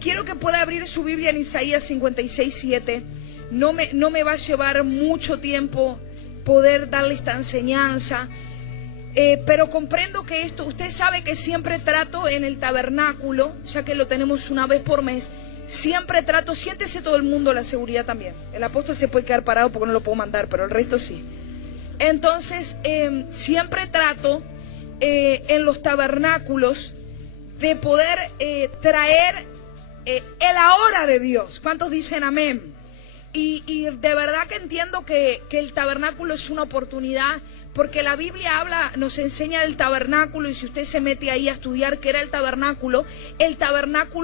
Quiero que pueda abrir su Biblia en Isaías 56:7. No me va a llevar mucho tiempo poder darle esta enseñanza, pero comprendo que esto, usted sabe que siempre trato en el tabernáculo, ya que lo tenemos una vez por mes, siempre trato, siéntese todo el mundo, la seguridad también. El apóstol se puede quedar parado porque no lo puedo mandar, pero el resto sí. Entonces, siempre trato en los tabernáculos de poder traer el ahora de Dios. ¿Cuántos dicen amén? Y de verdad que entiendo que el tabernáculo es una oportunidad, porque la Biblia nos enseña del tabernáculo, y si usted se mete ahí a estudiar qué era el tabernáculo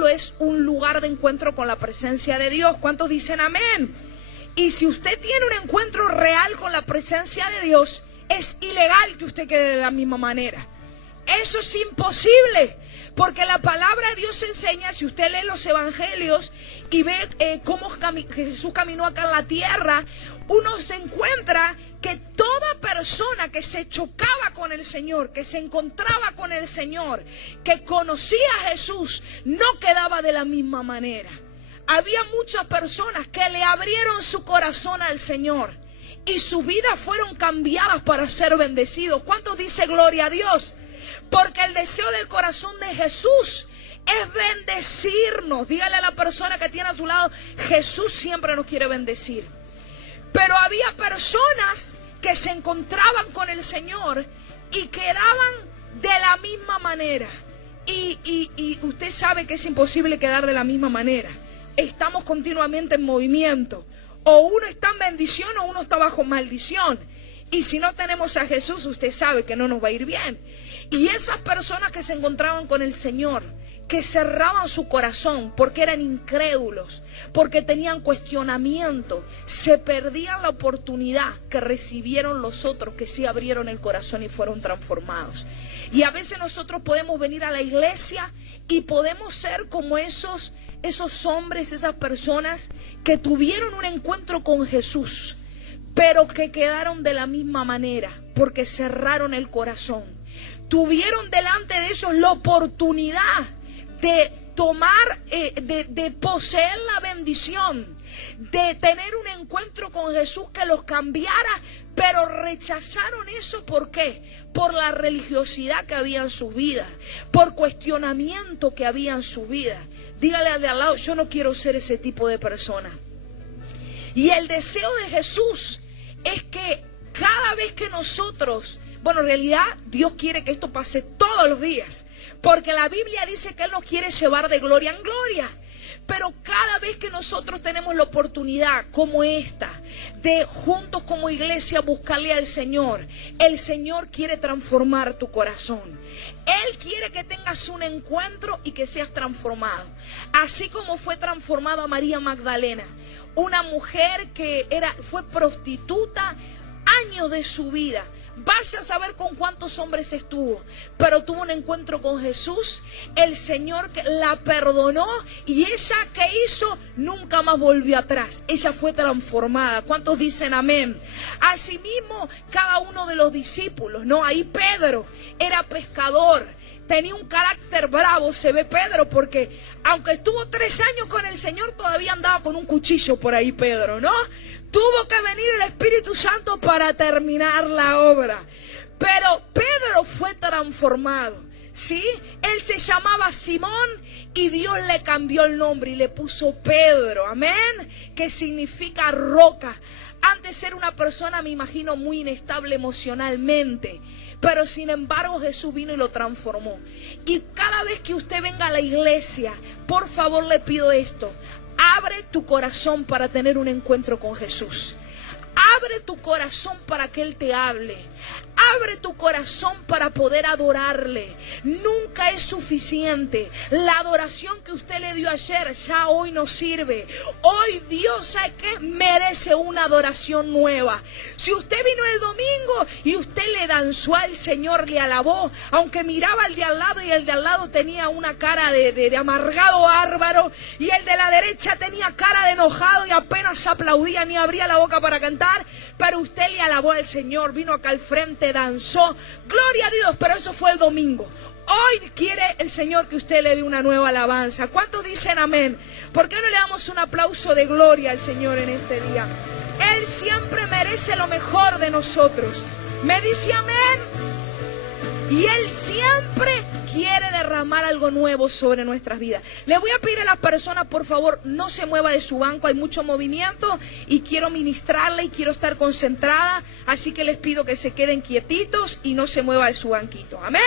es un lugar de encuentro con la presencia de Dios. ¿Cuántos dicen amén? Y si usted tiene un encuentro real con la presencia de Dios, es ilegal que usted quede de la misma manera. Eso es imposible, porque la palabra de Dios enseña, si usted lee los evangelios y ve cómo Jesús caminó acá en la tierra, uno se encuentra que toda persona que se chocaba con el Señor, que se encontraba con el Señor, que conocía a Jesús, no quedaba de la misma manera. Había muchas personas que le abrieron su corazón al Señor y su vida fueron cambiadas para ser bendecidos. ¿Cuántos dice gloria a Dios? Porque el deseo del corazón de Jesús es bendecirnos. Dígale a la persona que tiene a su lado, Jesús siempre nos quiere bendecir. Pero había personas que se encontraban con el Señor y quedaban de la misma manera. Y usted sabe que es imposible quedar de la misma manera. Estamos continuamente en movimiento. O uno está en bendición o uno está bajo maldición. Y si no tenemos a Jesús, usted sabe que no nos va a ir bien. Y esas personas que se encontraban con el Señor, que cerraban su corazón porque eran incrédulos, porque tenían cuestionamiento, se perdían la oportunidad que recibieron los otros que sí abrieron el corazón y fueron transformados. Y a veces nosotros podemos venir a la iglesia y podemos ser como esos hombres, esas personas que tuvieron un encuentro con Jesús, pero que quedaron de la misma manera porque cerraron el corazón. Tuvieron delante de ellos la oportunidad de tomar, de poseer la bendición, de tener un encuentro con Jesús que los cambiara, pero rechazaron eso. ¿Por qué? Por la religiosidad que había en su vida, por cuestionamiento que había en su vida. Dígale al de al lado, yo no quiero ser ese tipo de persona. Y el deseo de Jesús es que cada vez que nosotros, bueno, en realidad Dios quiere que esto pase todos los días, porque la Biblia dice que Él nos quiere llevar de gloria en gloria. Pero cada vez que nosotros tenemos la oportunidad como esta, de juntos como iglesia buscarle al Señor, el Señor quiere transformar tu corazón. Él quiere que tengas un encuentro y que seas transformado. Así como fue transformada María Magdalena, una mujer que fue prostituta años de su vida. Vaya a saber con cuántos hombres estuvo, pero tuvo un encuentro con Jesús. El Señor la perdonó y ella, ¿qué hizo? Nunca más volvió atrás. Ella fue transformada. ¿Cuántos dicen amén? Asimismo, cada uno de los discípulos, ¿no? Ahí Pedro era pescador. Tenía un carácter bravo, se ve Pedro, porque aunque estuvo 3 años con el Señor, todavía andaba con un cuchillo por ahí Pedro, ¿no? Tuvo que venir el Espíritu Santo para terminar la obra. Pero Pedro fue transformado, ¿sí? Él se llamaba Simón y Dios le cambió el nombre y le puso Pedro, amén, que significa roca. Antes era una persona, me imagino, muy inestable emocionalmente, pero sin embargo Jesús vino y lo transformó. Y cada vez que usted venga a la iglesia, por favor le pido esto: abre tu corazón para tener un encuentro con Jesús. Abre tu corazón para que Él te hable. Abre tu corazón para poder adorarle. Nunca es suficiente. La adoración que usted le dio ayer ya hoy no sirve. Hoy Dios, ¿sabe qué? Merece una adoración nueva. Si usted vino el domingo y usted le danzó al Señor, le alabó, aunque miraba al de al lado y el de al lado tenía una cara de amargado bárbaro y el de la derecha tenía cara de enojado y apenas aplaudía ni abría la boca para cantar, pero usted le alabó al Señor, vino acá al frente, danzó, gloria a Dios, pero eso fue el domingo. Hoy quiere el Señor que usted le dé una nueva alabanza. ¿Cuántos dicen amén? ¿Por qué no le damos un aplauso de gloria al Señor en este día? Él siempre merece lo mejor de nosotros. ¿Me dice amén? Y Él siempre quiere derramar algo nuevo sobre nuestras vidas. Le voy a pedir a las personas, por favor, no se mueva de su banco. Hay mucho movimiento y quiero ministrarle y quiero estar concentrada. Así que les pido que se queden quietitos y no se mueva de su banquito. Amén.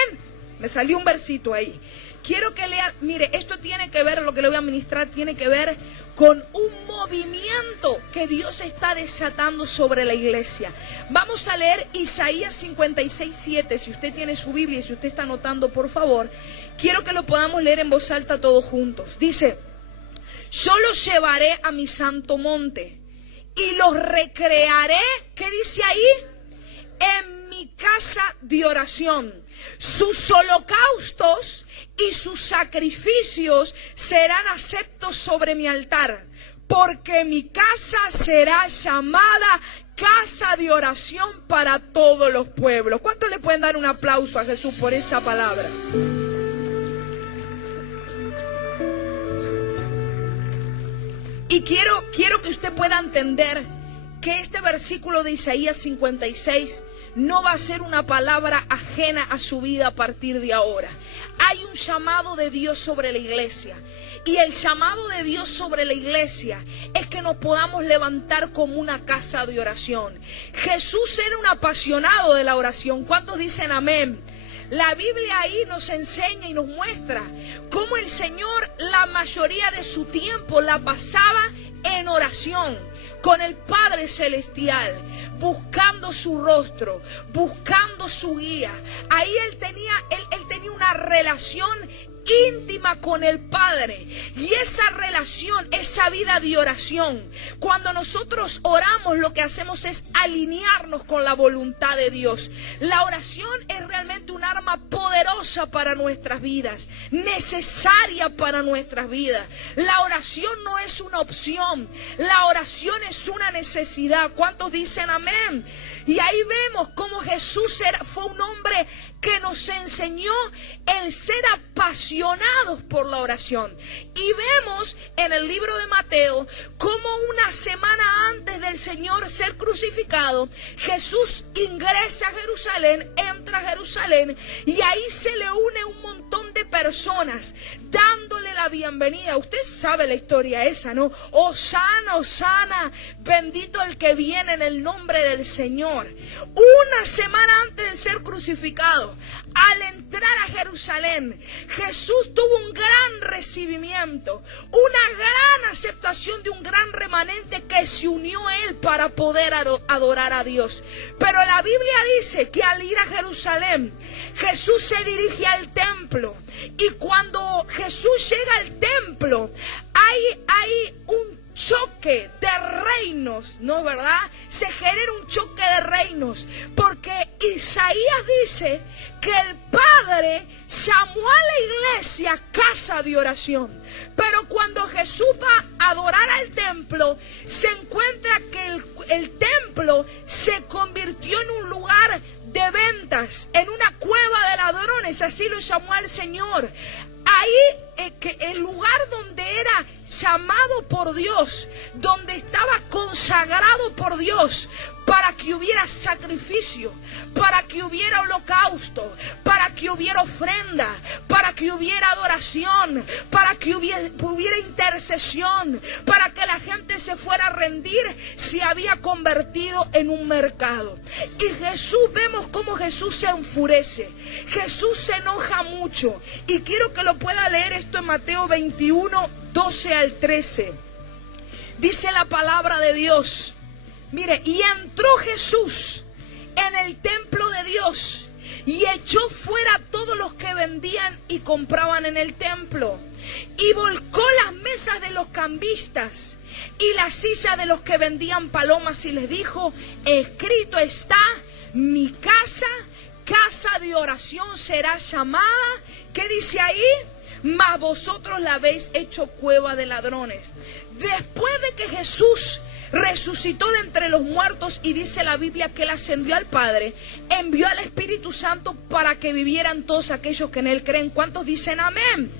Me salió un versito ahí. Quiero que lean, mire, esto tiene que ver, lo que le voy a ministrar, tiene que ver con un movimiento que Dios está desatando sobre la iglesia. Vamos a leer Isaías 56:7. Si usted tiene su Biblia y si usted está anotando, por favor, quiero que lo podamos leer en voz alta todos juntos. Dice: yo los llevaré a mi santo monte y los recrearé, ¿qué dice ahí? En mi casa de oración. Sus holocaustos y sus sacrificios serán aceptos sobre mi altar, porque mi casa será llamada casa de oración para todos los pueblos. ¿Cuántos le pueden dar un aplauso a Jesús por esa palabra? Y quiero que usted pueda entender que este versículo de Isaías 56 no va a ser una palabra ajena a su vida a partir de ahora. Hay un llamado de Dios sobre la iglesia. Y el llamado de Dios sobre la iglesia es que nos podamos levantar como una casa de oración. Jesús era un apasionado de la oración. ¿Cuántos dicen amén? La Biblia ahí nos enseña y nos muestra cómo el Señor la mayoría de su tiempo la pasaba en oración con el Padre Celestial, buscando su rostro, buscando su guía. Ahí él tenía una relación íntima con el Padre, y esa relación, esa vida de oración, cuando nosotros oramos, lo que hacemos es alinearnos con la voluntad de Dios. La oración es realmente un arma poderosa para nuestras vidas, necesaria para nuestras vidas. La oración no es una opción, la oración es una necesidad. ¿Cuántos dicen amén? Y ahí vemos cómo Jesús fue un hombre que nos enseñó el ser apasionados por la oración. Y vemos en el libro de Mateo cómo una semana antes del Señor ser crucificado, Jesús ingresa a Jerusalén, entra a Jerusalén, y ahí se le une un montón de personas dándole la bienvenida. Usted sabe la historia esa, ¿no? Hosana, Hosana, bendito el que viene en el nombre del Señor. Una semana antes de ser crucificado, al entrar a Jerusalén, Jesús tuvo un gran recibimiento, una gran aceptación de un gran remanente que se unió a él para poder adorar a Dios. Pero la Biblia dice que al ir a Jerusalén, Jesús se dirige al templo, y cuando Jesús llega al templo, hay un choque de reinos, ¿no, verdad? Se genera un choque de reinos, porque Isaías dice que el Padre llamó a la iglesia casa de oración, pero cuando Jesús va a adorar al templo, se encuentra que el templo se convirtió en un lugar de ventas, en una cueva de ladrones, así lo llamó al Señor. Ahí que el lugar donde era llamado por Dios, donde estaba consagrado por Dios, para que hubiera sacrificio, para que hubiera holocausto, para que hubiera ofrenda, para que hubiera adoración, para que hubiera intercesión, para que la gente se fuera a rendir, se había convertido en un mercado. Y Jesús, vemos cómo Jesús se enfurece, Jesús se enoja mucho, y quiero que lo pueda leer esto en Mateo 21, 12 al 13. Dice la palabra de Dios. Mire, y entró Jesús en el templo de Dios y echó fuera a todos los que vendían y compraban en el templo, y volcó las mesas de los cambistas y las sillas de los que vendían palomas, y les dijo: escrito está, mi casa, casa de oración será llamada. ¿Qué dice ahí? mas vosotros la habéis hecho cueva de ladrones. Después de que Jesús resucitó de entre los muertos y dice la Biblia que él ascendió al Padre, envió al Espíritu Santo para que vivieran todos aquellos que en él creen. ¿Cuántos dicen amén?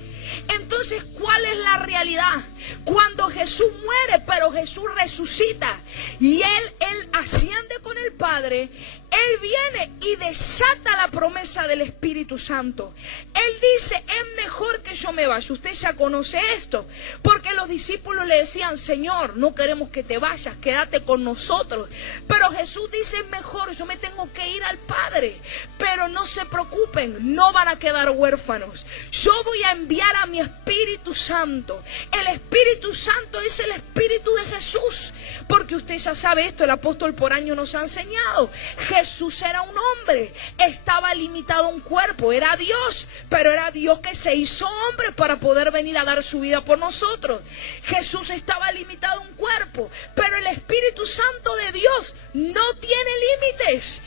Entonces, ¿cuál es la realidad? Cuando Jesús muere, pero Jesús resucita y él asciende con el Padre, él viene y desata la promesa del Espíritu Santo. Él dice, es mejor que yo me vaya. Usted ya conoce esto, porque los discípulos le decían, Señor, no queremos que te vayas, quédate con nosotros. Pero Jesús dice, es mejor, yo me tengo que ir al Padre. Pero no se preocupen, no van a quedar huérfanos. Yo voy a enviar a mi Espíritu Santo. El Espíritu Santo es el Espíritu de Jesús, porque usted ya sabe esto, el apóstol por años nos ha enseñado. Jesús era un hombre, estaba limitado a un cuerpo, era Dios, pero era Dios que se hizo hombre para poder venir a dar su vida por nosotros. Jesús estaba limitado a un cuerpo, pero el Espíritu Santo de Dios no tiene límites,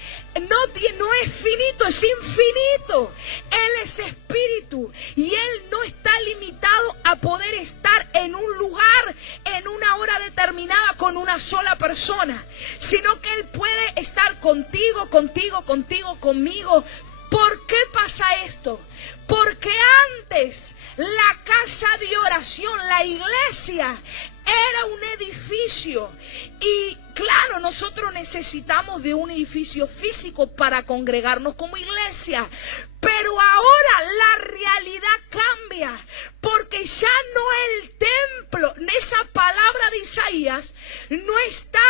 no es finito, es infinito. Él es espíritu y él no está limitado a poder estar en un lugar, en una hora determinada con una sola persona, sino que él puede estar contigo, conmigo. ¿Por qué pasa esto? Porque antes la casa de oración, la iglesia, era un edificio. Y claro, nosotros necesitamos de un edificio físico para congregarnos como iglesia. Pero ahora la realidad cambia, porque ya no el templo, esa palabra de Isaías no está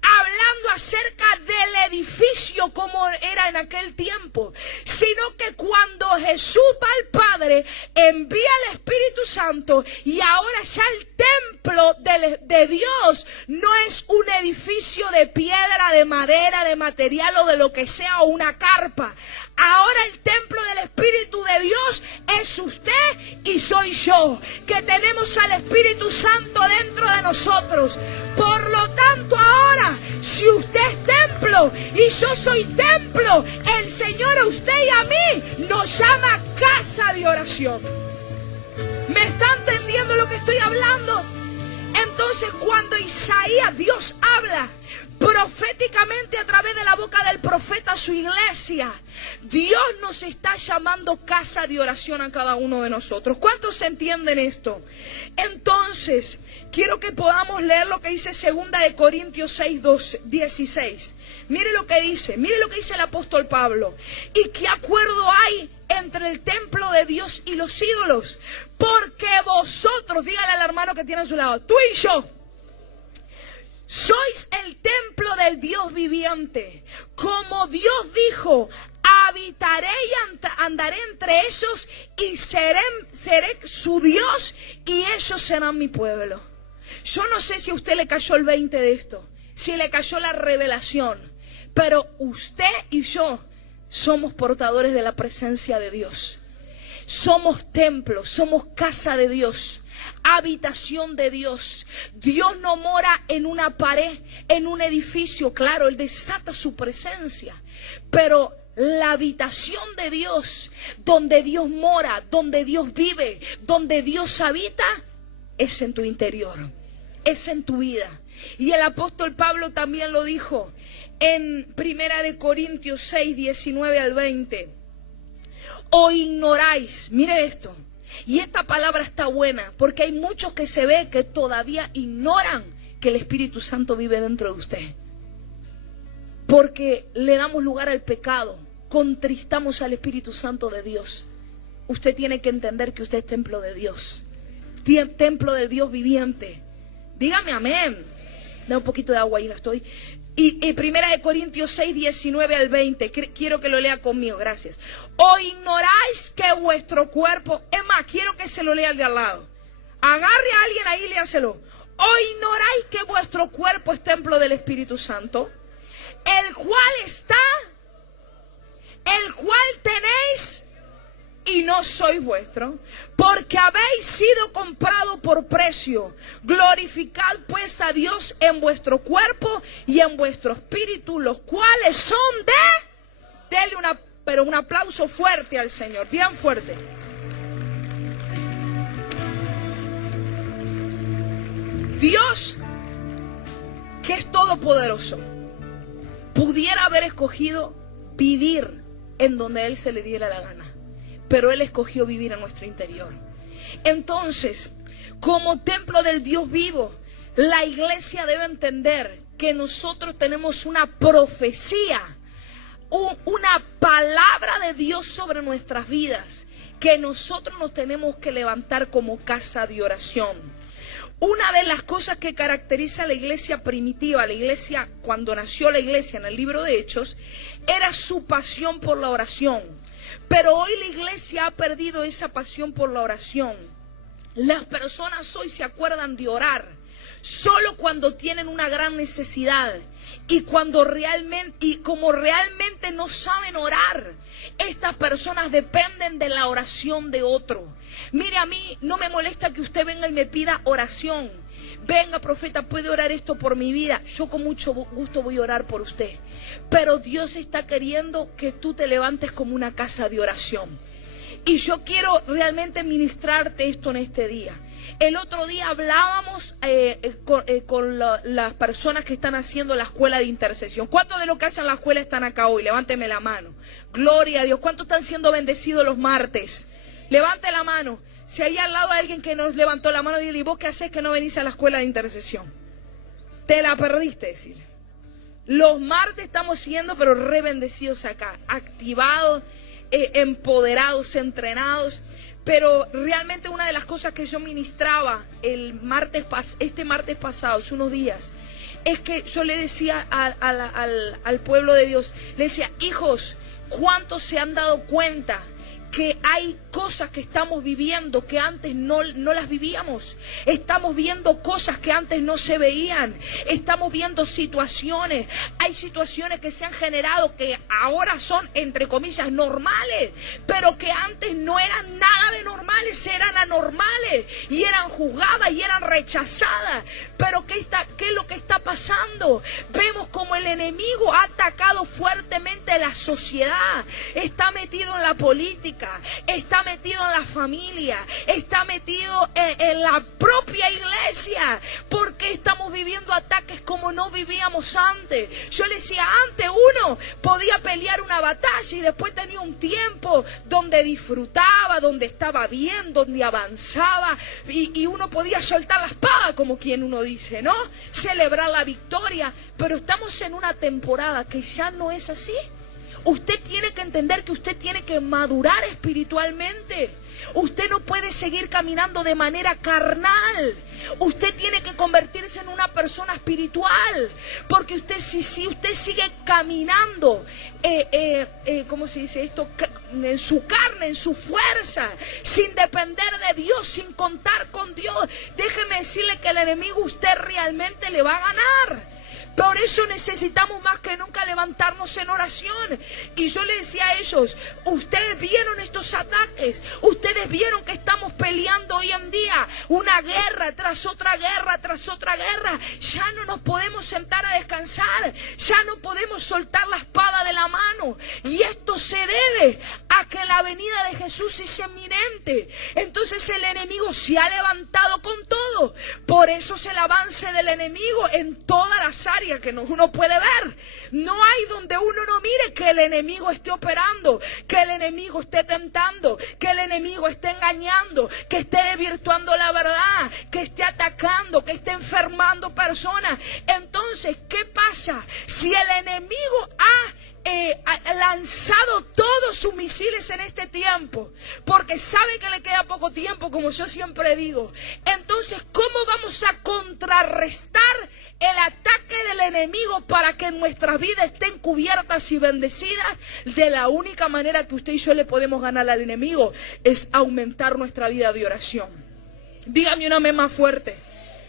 hablando acerca del edificio como era en aquel tiempo, sino que cuando Jesús va al Padre, envía al Espíritu Santo y ahora ya el templo de Dios no es un edificio de piedra, de madera, de material o de lo que sea, o una carpa. Ahora el templo del Espíritu de Dios es usted y soy yo, que tenemos al Espíritu Santo dentro de nosotros. Por lo tanto, ahora, si usted es templo y yo soy templo, el Señor a usted y a mí nos llama casa de oración. ¿Me está entendiendo lo que estoy hablando? Entonces, cuando Isaías, Dios habla proféticamente a través de la boca del profeta a su iglesia, Dios nos está llamando casa de oración a cada uno de nosotros. ¿Cuántos entienden esto? Entonces, quiero que podamos leer lo que dice 2 Corintios 6:16. Mire lo que dice el apóstol Pablo. ¿Y qué acuerdo hay entre el templo de Dios y los ídolos? Porque vosotros, dígale al hermano que tiene a su lado, tú y yo, sois el templo del Dios viviente. Como Dios dijo, habitaré y andaré entre ellos y seré su Dios y ellos serán mi pueblo. Yo no sé si a usted le cayó el 20 de esto, si le cayó la revelación, pero usted y yo somos portadores de la presencia de Dios. Somos templos, somos casa de Dios, habitación de Dios. Dios no mora en una pared, en un edificio. Claro, Él desata su presencia, pero la habitación de Dios, donde Dios mora, donde Dios vive, donde Dios habita, es en tu interior, es en tu vida. Y el apóstol Pablo también lo dijo en 1 Corintios 6, 19 al 20. O ignoráis, mire esto, y esta palabra está buena, porque hay muchos que se ve que todavía ignoran que el Espíritu Santo vive dentro de usted. Porque le damos lugar al pecado, contristamos al Espíritu Santo de Dios. Usted tiene que entender que usted es templo de Dios, templo del Dios viviente. Dígame amén. Da un poquito de agua, hija, estoy. Y 1 Corintios 6, 19 al 20, quiero que lo lea conmigo, gracias. O ignoráis que vuestro cuerpo, es más, quiero que se lo lea al de al lado. Agarre a alguien ahí y léaselo. O ignoráis que vuestro cuerpo es templo del Espíritu Santo, el cual tenéis y no sois vuestro, porque habéis sido comprado por precio. Glorificad pues a Dios en vuestro cuerpo y en vuestro espíritu, los cuales son de... Dele un aplauso fuerte al Señor, bien fuerte. Dios, que es todopoderoso, pudiera haber escogido vivir en donde Él se le diera la gana, pero Él escogió vivir en nuestro interior. Entonces, como templo del Dios vivo, la iglesia debe entender que nosotros tenemos una profecía, una palabra de Dios sobre nuestras vidas, que nosotros nos tenemos que levantar como casa de oración. Una de las cosas que caracteriza a la iglesia primitiva, la iglesia cuando nació la iglesia en el libro de Hechos, era su pasión por la oración. Pero hoy la iglesia ha perdido esa pasión por la oración. Las personas hoy se acuerdan de orar solo cuando tienen una gran necesidad y como realmente no saben orar. Estas personas dependen de la oración de otro. Mire, a mí no me molesta que usted venga y me pida oración. Venga, profeta, ¿puede orar esto por mi vida? Yo con mucho gusto voy a orar por usted. Pero Dios está queriendo que tú te levantes como una casa de oración. Y yo quiero realmente ministrarte esto en este día. El otro día hablábamos con las personas que están haciendo la escuela de intercesión. ¿Cuántos de los que hacen la escuela están acá hoy? Levánteme la mano. Gloria a Dios. ¿Cuántos están siendo bendecidos los martes? Levante la mano. Si hay al lado alguien que nos levantó la mano, dile: ¿y vos qué haces que no venís a la escuela de intercesión? Te la perdiste, decirle. Los martes estamos siendo pero re bendecidos acá, activados, empoderados, entrenados. Pero realmente una de las cosas que yo ministraba este martes pasado, hace unos días, es que yo le decía al pueblo de Dios, le decía: hijos, ¿cuántos se han dado cuenta que hay cosas que estamos viviendo que antes no las vivíamos? Estamos viendo cosas que antes no se veían. Estamos viendo situaciones. Hay situaciones que se han generado que ahora son, entre comillas, normales, pero que antes no eran nada de normales, eran anormales y eran juzgadas y eran rechazadas. Pero ¿qué es lo que está pasando? Vemos como el enemigo ha atacado fuertemente la sociedad. Está metido en la política, está metido en la familia, está metido en la propia iglesia, porque estamos viviendo ataques como no vivíamos antes. Yo le decía, antes uno podía pelear una batalla y después tenía un tiempo donde disfrutaba, donde estaba bien, donde avanzaba y uno podía soltar la espada, como quien uno dice, ¿no? Celebrar la victoria. Pero estamos en una temporada que ya no es así. Usted tiene que entender que usted tiene que madurar espiritualmente. Usted no puede seguir caminando de manera carnal. Usted tiene que convertirse en una persona espiritual. Porque usted, si usted sigue caminando, ¿cómo se dice esto? En su carne, en su fuerza, sin depender de Dios, sin contar con Dios, déjeme decirle que el enemigo usted realmente le va a ganar. Por eso necesitamos más que nunca levantarnos en oración. Y yo le decía a ellos, ustedes vieron estos ataques, ustedes vieron que estamos peleando hoy en día una guerra tras otra guerra, tras otra guerra. Ya no nos podemos sentar a descansar, ya no podemos soltar la espada de la mano. Y esto se debe a que la venida de Jesús es inminente. Entonces el enemigo se ha levantado con todo. Por eso es el avance del enemigo en todas las áreas que uno puede ver. No hay donde uno no mire que el enemigo esté operando, que el enemigo esté tentando, que el enemigo esté engañando, que esté desvirtuando la verdad, que esté atacando, que esté enfermando personas. Entonces, ¿qué pasa? Si el enemigo ha lanzado todos sus misiles en este tiempo, porque sabe que le queda poco tiempo, como yo siempre digo, entonces ¿cómo vamos a contrarrestar el ataque del enemigo para que nuestras vidas estén cubiertas y bendecidas? De la única manera que usted y yo le podemos ganar al enemigo es aumentar nuestra vida de oración. Dígame un amén más fuerte.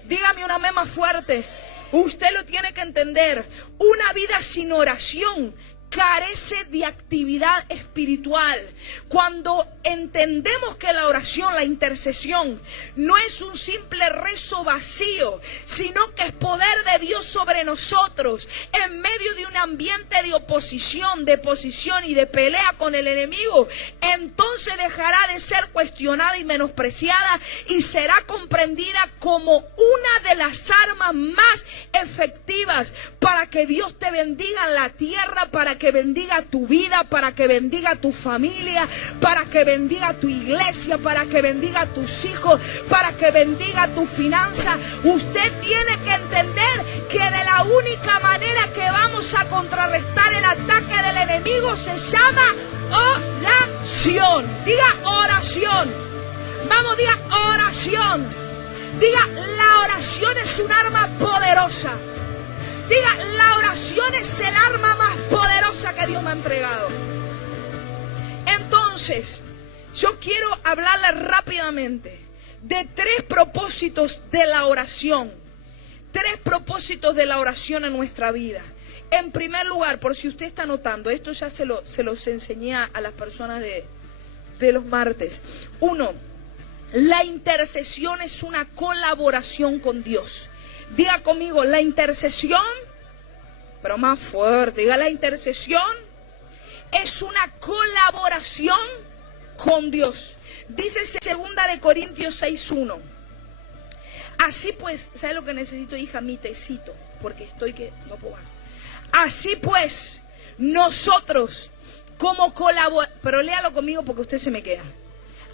Dígame un amén más fuerte. Usted lo tiene que entender. Una vida sin oración carece de actividad espiritual. Cuando entendemos que la oración, la intercesión, no es un simple rezo eso vacío, sino que es poder de Dios sobre nosotros, en medio de un ambiente de oposición, de posición y de pelea con el enemigo, entonces dejará de ser cuestionada y menospreciada y será comprendida como una de las armas más efectivas para que Dios te bendiga en la tierra, para que bendiga tu vida, para que bendiga tu familia, para que bendiga tu iglesia, para que bendiga tus hijos, para que bendiga tu finanza. Usted tiene que entender que de la única manera que vamos a contrarrestar el ataque del enemigo se llama oración. Diga oración. Vamos, diga oración. Diga, la oración es un arma poderosa. Diga, la oración es el arma más poderosa que Dios me ha entregado. Entonces, yo quiero hablarle rápidamente de 3 propósitos de la oración. 3 propósitos de la oración en nuestra vida. En primer lugar, por si usted está notando, esto ya se los enseñé a las personas de los martes. 1, la intercesión es una colaboración con Dios. Diga conmigo, la intercesión, pero más fuerte, diga, la intercesión es una colaboración con Dios. Dice 2 Corintios 6:1. Así pues, ¿sabe lo que necesito, hija? Mi tecito, porque estoy que no puedo más. Así pues, nosotros como colaboradores, pero léalo conmigo porque usted se me queda.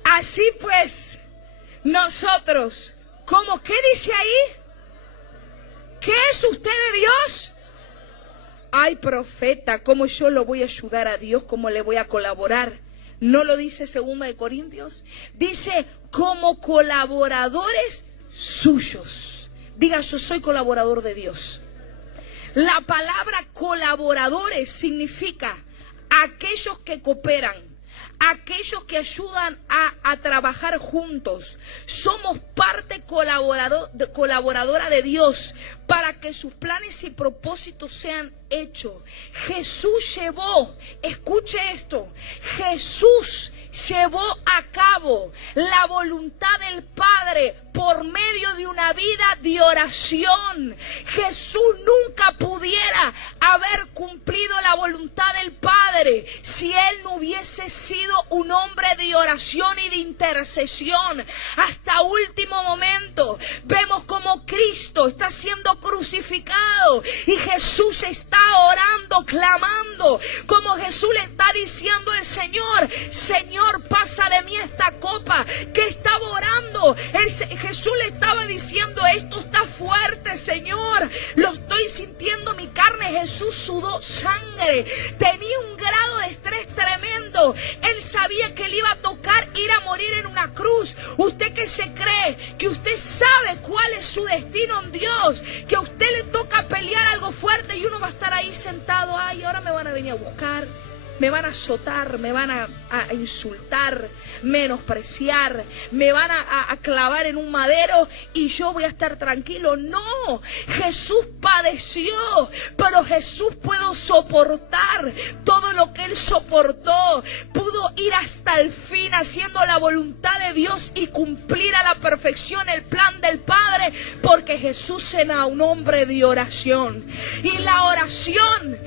Así pues, nosotros, ¿cómo? ¿Qué dice ahí? ¿Qué es usted de Dios? Ay, profeta, ¿cómo yo lo voy a ayudar a Dios? ¿Cómo le voy a colaborar? ¿No lo dice 2 Corintios? Dice, como colaboradores suyos. Diga, yo soy colaborador de Dios. La palabra colaboradores significa aquellos que cooperan, aquellos que ayudan a trabajar juntos. Somos parte colaboradora de Dios para que sus planes y propósitos sean hechos. Jesús llevó, escuche esto, Jesús llevó a cabo la voluntad del Padre por medio de una vida de oración. Jesús nunca pudiera haber cumplido la voluntad del Padre si Él no hubiese sido un hombre de oración y de intercesión. Hasta último momento vemos como Cristo está siendo crucificado y Jesús está orando, clamando, como Jesús le está diciendo al Señor, Señor, pasa de mí esta copa. Que estaba orando, Jesús le estaba diciendo, esto está fuerte, Señor, lo estoy sintiendo en mi carne. Jesús sudó sangre, tenía un grado de estrés tremendo. Él sabía que le iba a tocar ir a morir en una cruz. Usted que se cree que usted sabe cuál es su destino en Dios, que a usted le toca pelear algo fuerte y uno va a estar ahí sentado, ay, ahora me van a venir a buscar, me van a azotar, me van a insultar, menospreciar, me van a clavar en un madero y yo voy a estar tranquilo. No, Jesús padeció, pero Jesús pudo soportar todo lo que Él soportó. Pudo ir hasta el fin haciendo la voluntad de Dios y cumplir a la perfección el plan del Padre, porque Jesús era un hombre de oración. Y la oración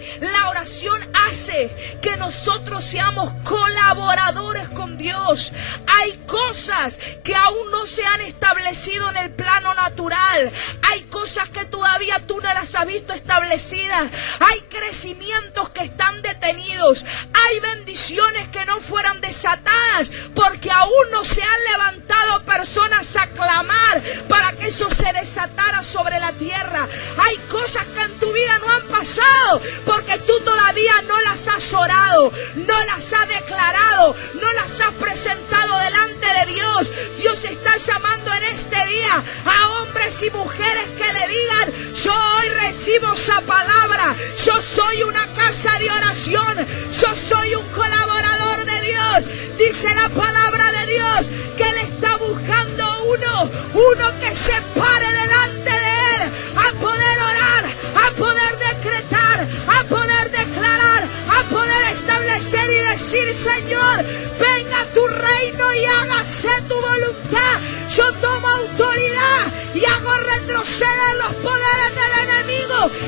hace que nosotros seamos colaboradores con Dios. Hay cosas que aún no se han establecido en el plano natural. Hay cosas que todavía tú no las has visto establecidas. Hay crecimientos que están detenidos. Hay bendiciones que no fueran desatadas porque aún no se han levantado personas a clamar para que eso se desatara sobre la tierra. Hay cosas que en tu vida no han pasado porque tú todavía no las has orado, no las has declarado, no las has presentado delante de Dios. Dios está llamando en este día a hombres y mujeres que le digan, yo hoy recibo esa palabra, yo soy una casa de oración, yo soy un colaborador de Dios. Dice la palabra de Dios que Él está buscando uno que se pare delante de Él a poder orar, a poder decretar, a poder declarar, a poder establecer y decir, Señor, venga tu reino y hágase tu voluntad. Yo tomo autoridad y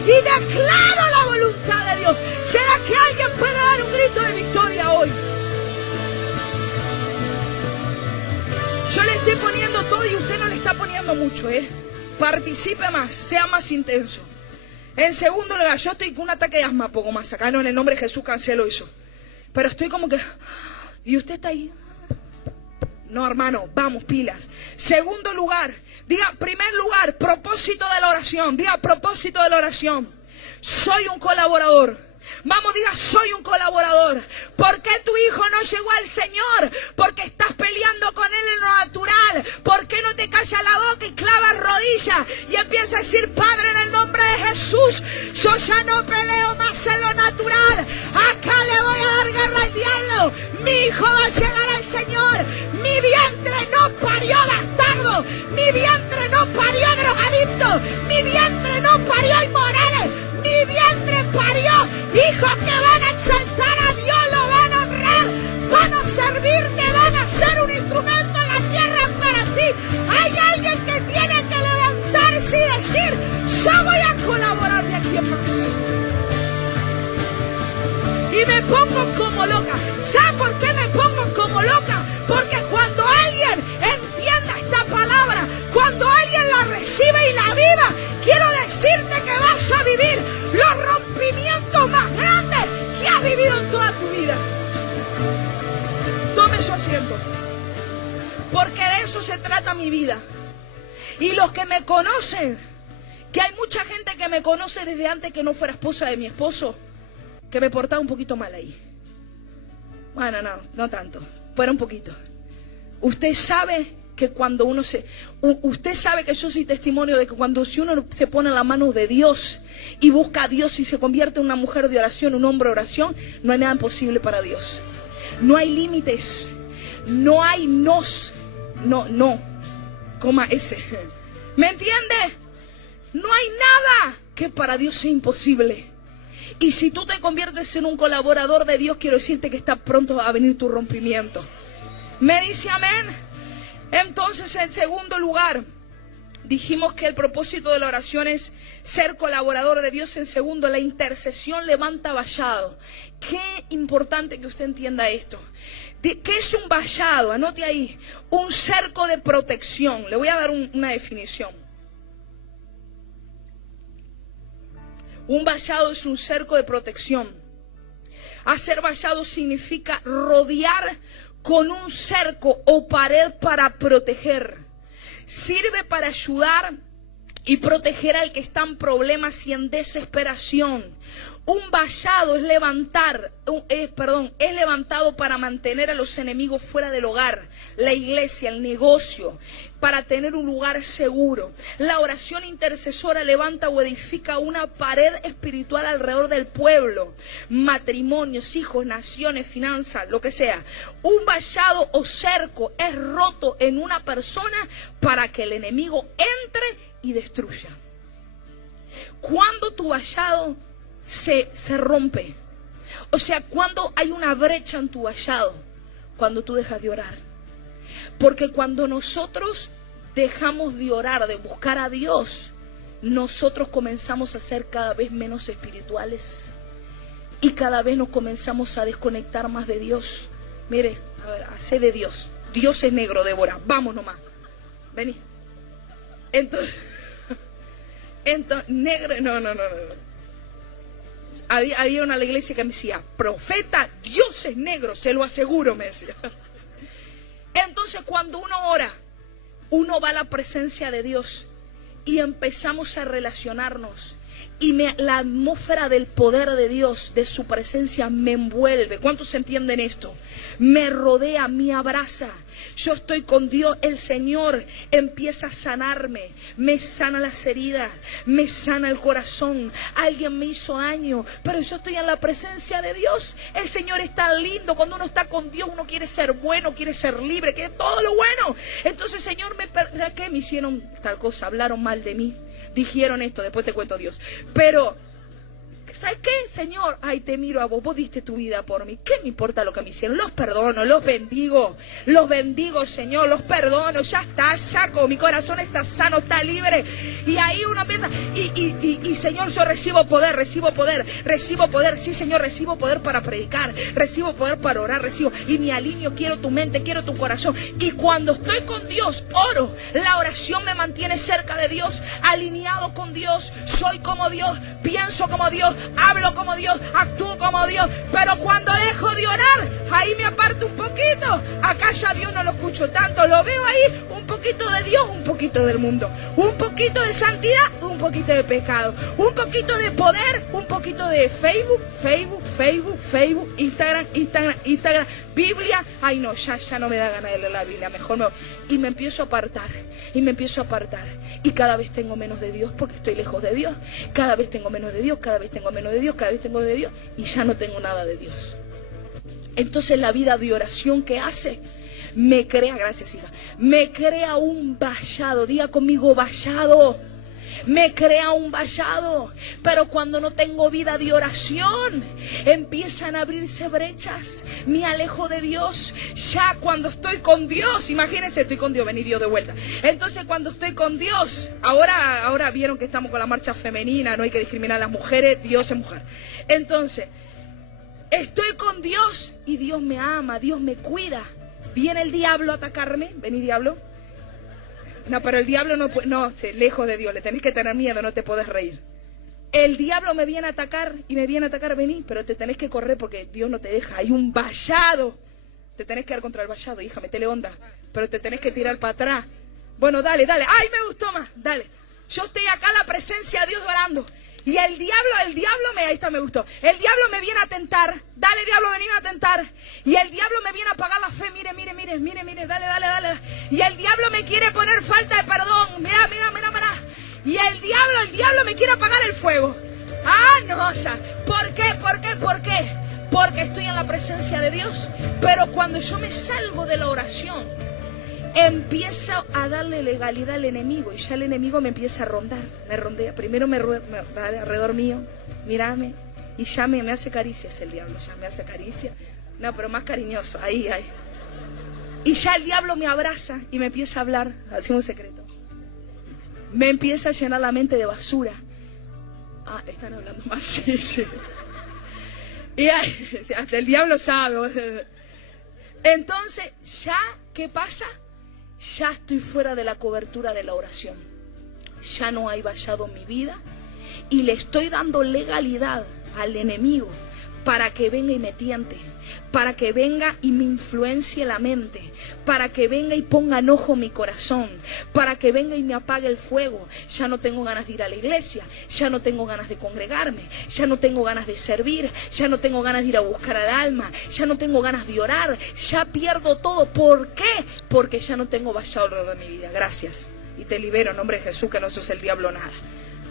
y declaro la voluntad de Dios. ¿Será que alguien puede dar un grito de victoria hoy? Yo le estoy poniendo todo y usted no le está poniendo mucho, Participe más, sea más intenso. En segundo lugar, yo estoy con un ataque de asma, poco más. Acá no, en el nombre de Jesús cancelo eso. Pero estoy como que... ¿Y usted está ahí? No, hermano, vamos, pilas. Segundo lugar, diga, primer lugar, propósito de la oración. Diga, propósito de la oración. Soy un colaborador. Vamos, diga, soy un colaborador. ¿Por qué tu hijo no llegó al Señor? Porque estás peleando con Él en lo natural. ¿Por qué no te callas la boca y clavas rodillas y empiezas a decir, Padre, en el nombre de Jesús, yo ya no peleo más en lo natural. Acá le voy a dar guerra al diablo. Mi hijo va a llegar al Señor. Mi vientre no parió bastardo. Mi vientre no parió drogadicto. Mi vientre no parió inmorales. Mi vientre parió hijos que van a exaltar a Dios, lo van a honrar, van a servirte, van a ser un instrumento en la tierra para ti. Hay alguien que tiene que levantarse y decir, yo voy a colaborar de aquí en más. Y me pongo como loca. ¿Sabe por qué me pongo como loca? Porque cuando alguien entienda esta palabra, cuando alguien la recibe y la viva, quiero decirte que vas a vivir los rompimientos más grandes que has vivido en toda tu vida. Tome su asiento. Porque de eso se trata mi vida. Y los que me conocen, que hay mucha gente que me conoce desde antes que no fuera esposa de mi esposo, que me portaba un poquito mal ahí. Bueno, no tanto, pero un poquito. Usted sabe que cuando uno usted sabe que yo soy testimonio de que si uno se pone en las manos de Dios y busca a Dios y se convierte en una mujer de oración, un hombre de oración, no hay nada imposible para Dios. No hay límites, no hay no, coma ese. ¿Me entiende? No hay nada que para Dios sea imposible. Y si tú te conviertes en un colaborador de Dios, quiero decirte que está pronto a venir tu rompimiento. ¿Me dice amén? Entonces, en segundo lugar, dijimos que el propósito de la oración es ser colaborador de Dios. En segundo, la intercesión levanta vallado. Qué importante que usted entienda esto. ¿Qué es un vallado? Anote ahí. Un cerco de protección. Le voy a dar una definición. Un vallado es un cerco de protección. Hacer vallado significa rodear con un cerco o pared para proteger. Sirve para ayudar y proteger al que está en problemas y en desesperación. Un vallado es levantado para mantener a los enemigos fuera del hogar, la iglesia, el negocio, para tener un lugar seguro. La oración intercesora levanta o edifica una pared espiritual alrededor del pueblo, matrimonios, hijos, naciones, finanzas, lo que sea. Un vallado o cerco es roto en una persona para que el enemigo entre y destruya. Cuando tu vallado se rompe, o sea, cuando hay una brecha en tu vallado, cuando tú dejas de orar. Porque cuando nosotros dejamos de orar, de buscar a Dios, nosotros comenzamos a ser cada vez menos espirituales y cada vez nos comenzamos a desconectar más de Dios. Mire, a ver, hace de Dios. Dios es negro, Débora, vamos nomás. Vení. Entonces, negro, no. Había una iglesia que me decía, profeta, Dios es negro, se lo aseguro, me decía. Entonces cuando uno ora, uno va a la presencia de Dios y empezamos a relacionarnos. Y la atmósfera del poder de Dios, de su presencia, me envuelve. ¿Cuántos entienden esto? Me rodea, me abraza. Yo estoy con Dios, el Señor empieza a sanarme. Me sana las heridas, me sana el corazón. Alguien me hizo daño, pero yo estoy en la presencia de Dios. El Señor es tan lindo. Cuando uno está con Dios, uno quiere ser bueno, quiere ser libre, quiere todo lo bueno. Entonces, Señor, ¿sabes qué? Me hicieron tal cosa, hablaron mal de mí. Dijeron esto, después te cuento Dios. Pero ¿sabes qué, Señor? Ay, te miro a vos, vos diste tu vida por mí. ¿Qué me importa lo que me hicieron? Los perdono, los bendigo, Señor, los perdono. Ya está, saco, mi corazón está sano, está libre. Y ahí uno empieza, y Señor, yo recibo poder. Sí, Señor, recibo poder para predicar, recibo poder para orar, y me alineo, quiero tu mente, quiero tu corazón. Y cuando estoy con Dios, oro. La oración me mantiene cerca de Dios, alineado con Dios. Soy como Dios, pienso como Dios, hablo como Dios, actúo como Dios. Pero cuando dejo de orar, ahí me aparto un poquito. Acá ya Dios no lo escucho tanto, lo veo ahí, un poquito de Dios, un poquito del mundo, un poquito de santidad, un poquito de pecado, un poquito de poder, un poquito de Facebook, Instagram, Biblia. Ay no, ya no me da ganas de leer la Biblia, mejor me voy. Y me empiezo a apartar, y cada vez tengo menos de Dios porque estoy lejos de Dios. Cada vez tengo menos de Dios, y ya no tengo nada de Dios. Entonces la vida de oración que hace me crea, gracias hija, me crea un vallado. Diga conmigo, vallado. Me crea un vallado. Pero cuando no tengo vida de oración, empiezan a abrirse brechas. Me alejo de Dios. Ya cuando estoy con Dios, imagínense, estoy con Dios, vení Dios de vuelta. Entonces cuando estoy con Dios, ahora vieron que estamos con la marcha femenina, no hay que discriminar a las mujeres, Dios es mujer. Entonces estoy con Dios y Dios me ama, Dios me cuida. Viene el diablo a atacarme. Vení, diablo. No, pero el diablo no puede, no, lejos de Dios, le tenés que tener miedo, no te podés reír. El diablo me viene a atacar vení, pero te tenés que correr porque Dios no te deja. Hay un vallado. Te tenés que dar contra el vallado, hija, metele onda. Pero te tenés que tirar para atrás. Bueno, dale. Ay, me gustó más, dale. Yo estoy acá en la presencia de Dios orando. Y el diablo ahí está, me gustó. El diablo me viene a tentar. Dale, diablo, venime a tentar. Y el diablo me viene a apagar la fe. Mire, dale. Y el diablo me quiere poner falta de perdón. Mira. Y el diablo me quiere apagar el fuego. Ah, no, ya. ¿Por qué? Porque estoy en la presencia de Dios. Pero cuando yo me salgo de la oración, empiezo a darle legalidad al enemigo. Y ya el enemigo me empieza a rondar. Me rondea. Primero me vale alrededor mío. Mírame. Y ya me hace caricias el diablo. Ya me hace caricias. No, pero más cariñoso. Ahí. Y ya el diablo me abraza y me empieza a hablar. Así un secreto. Me empieza a llenar la mente de basura. Ah, están hablando mal. Sí. Y hasta el diablo sabe. Entonces, ya, ¿qué pasa? Ya estoy fuera de la cobertura de la oración. Ya no hay vallado en mi vida. Y le estoy dando legalidad al enemigo para que venga y me tiente, para que venga y me influencie la mente, para que venga y ponga enojo en mi corazón, para que venga y me apague el fuego. Ya no tengo ganas de ir a la iglesia, ya no tengo ganas de congregarme, ya no tengo ganas de servir, ya no tengo ganas de ir a buscar al alma, ya no tengo ganas de orar, ya pierdo todo. ¿Por qué? Porque ya no tengo vallado alrededor de mi vida. Gracias. Y te libero en nombre de Jesús, que no sos el diablo nada.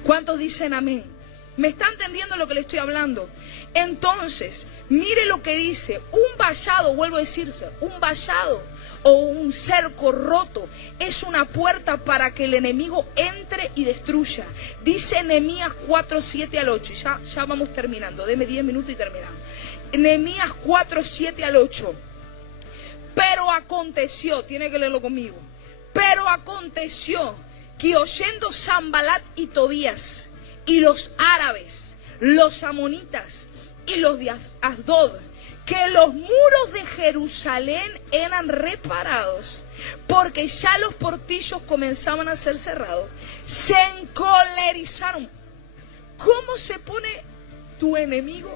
¿Cuántos dicen amén? ¿Me está entendiendo lo que le estoy hablando? Entonces, mire lo que dice. Un vallado, vuelvo a decirse, un vallado o un cerco roto es una puerta para que el enemigo entre y destruya. Dice Nehemías 4, 7 al 8. Ya vamos terminando. Deme 10 minutos y terminamos. Nehemías 4, 7 al 8. Pero aconteció, tiene que leerlo conmigo. Pero aconteció que oyendo Sanbalat y Tobías y los árabes, los amonitas y los de Asdod, que los muros de Jerusalén eran reparados, porque ya los portillos comenzaban a ser cerrados, se encolerizaron. ¿Cómo se pone tu enemigo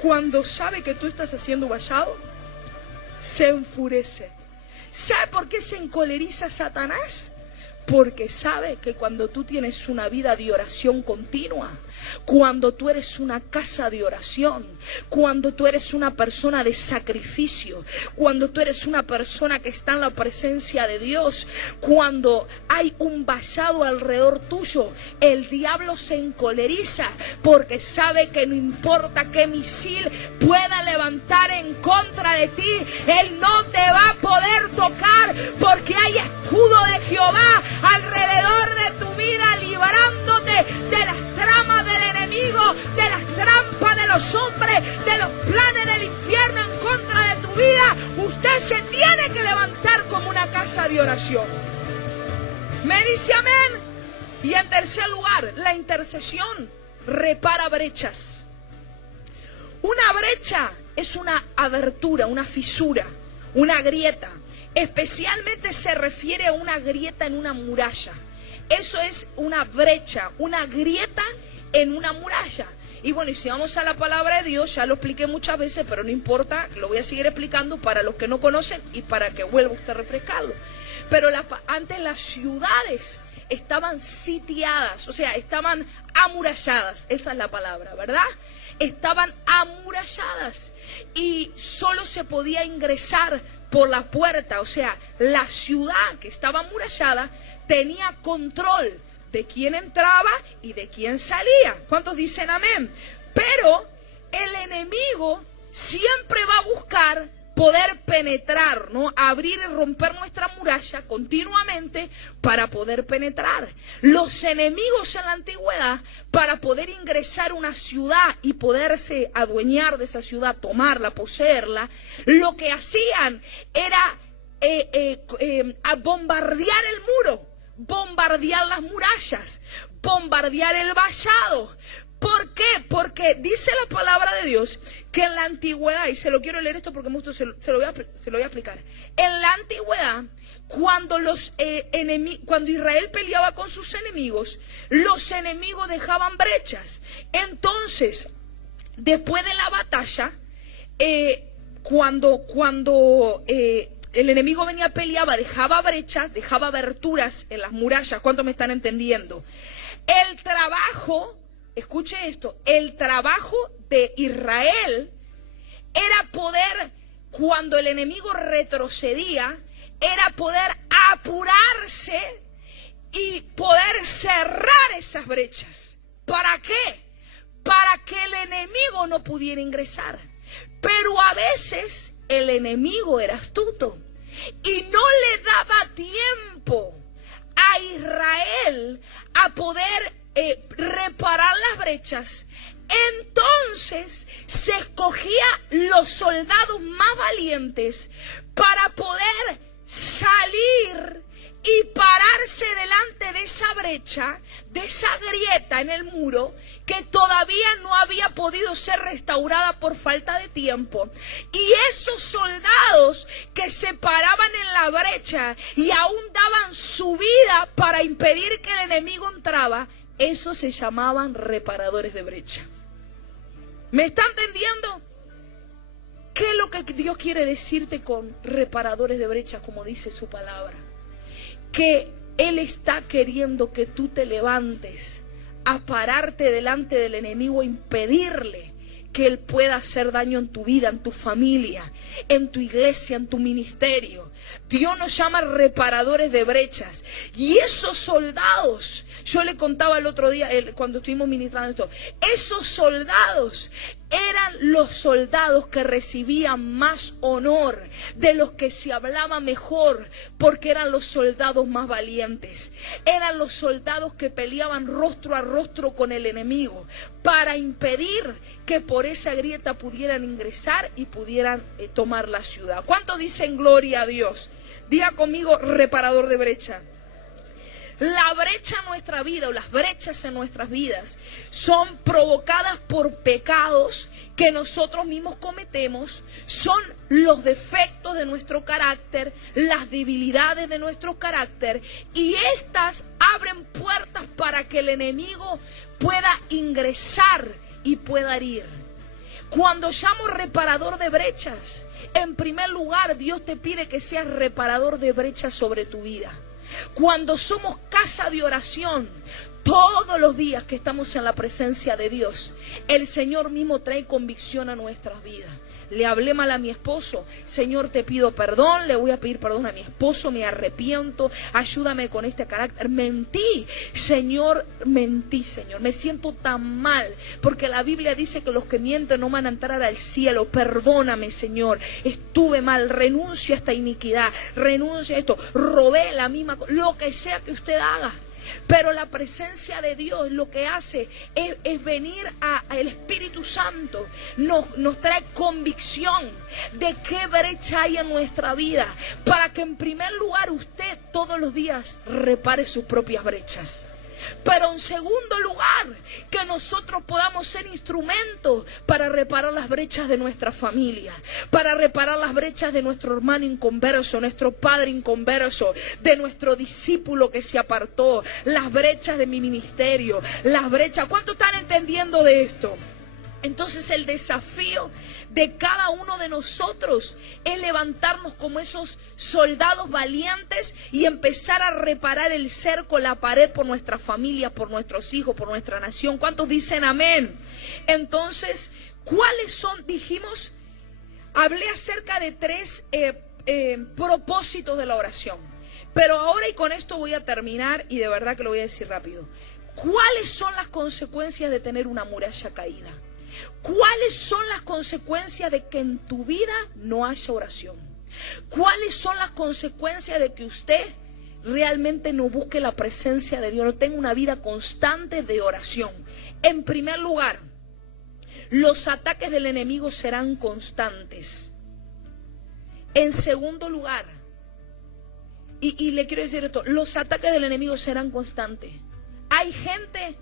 cuando sabe que tú estás haciendo vallado? Se enfurece. ¿Sabe por qué se encoleriza Satanás? Porque sabe que cuando tú tienes una vida de oración continua, cuando tú eres una casa de oración, cuando tú eres una persona de sacrificio, cuando tú eres una persona que está en la presencia de Dios, cuando hay un vallado alrededor tuyo, el diablo se encoleriza porque sabe que no importa qué misil pueda levantar en contra de ti, él no te va a poder tocar, porque hay escudo de Jehová alrededor de tu vida, librándote de las tramas del enemigo, de las trampas de oración. ¿Me dice amén? Y en tercer lugar, la intercesión repara brechas. Una brecha es una abertura, una fisura, una grieta. Especialmente se refiere a una grieta en una muralla. Eso es una brecha, una grieta en una muralla. Y bueno, y si vamos a la palabra de Dios, ya lo expliqué muchas veces, pero no importa, lo voy a seguir explicando para los que no conocen y para que vuelva usted a refrescarlo. Pero antes las ciudades estaban sitiadas, o sea, estaban amuralladas, esa es la palabra, ¿verdad? Estaban amuralladas y solo se podía ingresar por la puerta, o sea, la ciudad que estaba amurallada tenía control de quién entraba y de quién salía. ¿Cuántos dicen amén? Pero el enemigo siempre va a buscar poder penetrar, ¿no? Abrir y romper nuestra muralla continuamente para poder penetrar. Los enemigos en la antigüedad, para poder ingresar a una ciudad y poderse adueñar de esa ciudad, tomarla, poseerla, lo que hacían era a bombardear el muro, bombardear las murallas, bombardear el vallado. ¿Por qué? Porque dice la palabra de Dios que en la antigüedad, y se lo quiero leer esto porque se lo voy a explicar. En la antigüedad, cuando Israel peleaba con sus enemigos, los enemigos dejaban brechas. Entonces, después de la batalla, cuando el enemigo venía, peleaba, dejaba brechas, dejaba aberturas en las murallas. ¿Cuántos me están entendiendo? El trabajo... Escuche esto, el trabajo de Israel era poder, cuando el enemigo retrocedía, era poder apurarse y poder cerrar esas brechas. ¿Para qué? Para que el enemigo no pudiera ingresar. Pero a veces el enemigo era astuto y no le daba tiempo a Israel a poder reparar las brechas. Entonces se escogía los soldados más valientes para poder salir y pararse delante de esa brecha, de esa grieta en el muro que todavía no había podido ser restaurada por falta de tiempo. Y esos soldados que se paraban en la brecha y aún daban su vida para impedir que el enemigo entraba, esos se llamaban reparadores de brecha. ¿Me está entendiendo? ¿Qué es lo que Dios quiere decirte con reparadores de brecha, como dice su palabra? Que Él está queriendo que tú te levantes a pararte delante del enemigo, a impedirle que Él pueda hacer daño en tu vida, en tu familia, en tu iglesia, en tu ministerio. Dios nos llama reparadores de brechas. Y esos soldados, yo le contaba el otro día, cuando estuvimos ministrando esto, esos soldados eran los soldados que recibían más honor, de los que se hablaba mejor, porque eran los soldados más valientes. Eran los soldados que peleaban rostro a rostro con el enemigo para impedir que por esa grieta pudieran ingresar y pudieran tomar la ciudad. ¿Cuántos dicen gloria a Dios? Diga conmigo, reparador de brecha. La brecha en nuestra vida, o las brechas en nuestras vidas, son provocadas por pecados que nosotros mismos cometemos, son los defectos de nuestro carácter, las debilidades de nuestro carácter, y estas abren puertas para que el enemigo pueda ingresar y pueda herir. Cuando llamo reparador de brechas, en primer lugar, Dios te pide que seas reparador de brechas sobre tu vida. Cuando somos casa de oración, todos los días que estamos en la presencia de Dios, el Señor mismo trae convicción a nuestras vidas. Le hablé mal a mi esposo, Señor, te pido perdón, le voy a pedir perdón a mi esposo, me arrepiento, ayúdame con este carácter. Mentí, Señor, me siento tan mal, porque la Biblia dice que los que mienten no van a entrar al cielo. Perdóname, Señor, estuve mal, renuncio a esta iniquidad, renuncio a esto, robé la misma cosa, lo que sea que usted haga. Pero la presencia de Dios lo que hace es venir al Espíritu Santo. Nos trae convicción de qué brecha hay en nuestra vida. Para que en primer lugar usted todos los días repare sus propias brechas. Pero en segundo lugar, que nosotros podamos ser instrumentos para reparar las brechas de nuestra familia, para reparar las brechas de nuestro hermano inconverso, nuestro padre inconverso, de nuestro discípulo que se apartó, las brechas de mi ministerio, las brechas. ¿Cuántos están entendiendo de esto? Entonces el desafío de cada uno de nosotros es levantarnos como esos soldados valientes y empezar a reparar el cerco, la pared por nuestra familia, por nuestros hijos, por nuestra nación. ¿Cuántos dicen amén? Entonces, ¿cuáles son? Dijimos, hablé acerca de 3 propósitos de la oración. Pero ahora y con esto voy a terminar y de verdad que lo voy a decir rápido. ¿Cuáles son las consecuencias de tener una muralla caída? ¿Cuáles son las consecuencias de que en tu vida no haya oración? ¿Cuáles son las consecuencias de que usted realmente no busque la presencia de Dios, no tenga una vida constante de oración? En primer lugar, los ataques del enemigo serán constantes. En segundo lugar, y le quiero decir esto, los ataques del enemigo serán constantes. Hay gente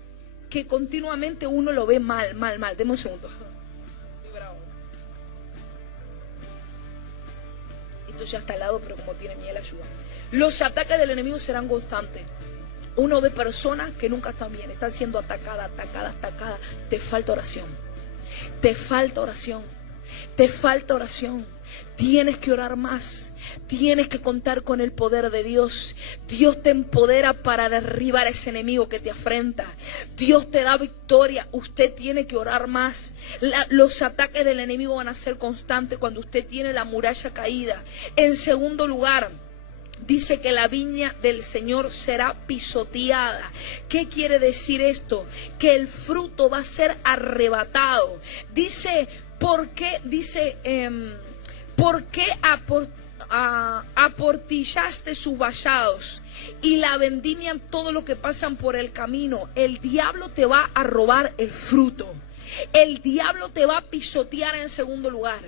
que continuamente uno lo ve mal. Deme un segundo. Estoy bravo. Esto ya está al lado, pero como tiene miel ayuda. Los ataques del enemigo serán constantes. Uno ve personas que nunca están bien, están siendo atacadas. Te falta oración. Te falta oración. Te falta oración. Tienes que orar más. Tienes que contar con el poder de Dios. Dios te empodera para derribar a ese enemigo que te afrenta. Dios te da victoria. Usted tiene que orar más. Los ataques del enemigo van a ser constantes cuando usted tiene la muralla caída. En segundo lugar, dice que la viña del Señor será pisoteada. ¿Qué quiere decir esto? Que el fruto va a ser arrebatado. Dice, ¿por qué? Dice, ¿por qué aportillaste sus vallados y la vendimian todo lo que pasan por el camino? El diablo te va a robar el fruto. El diablo te va a pisotear en segundo lugar.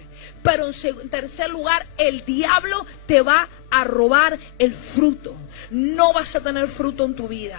Pero en tercer lugar, el diablo te va a robar el fruto. No vas a tener fruto en tu vida.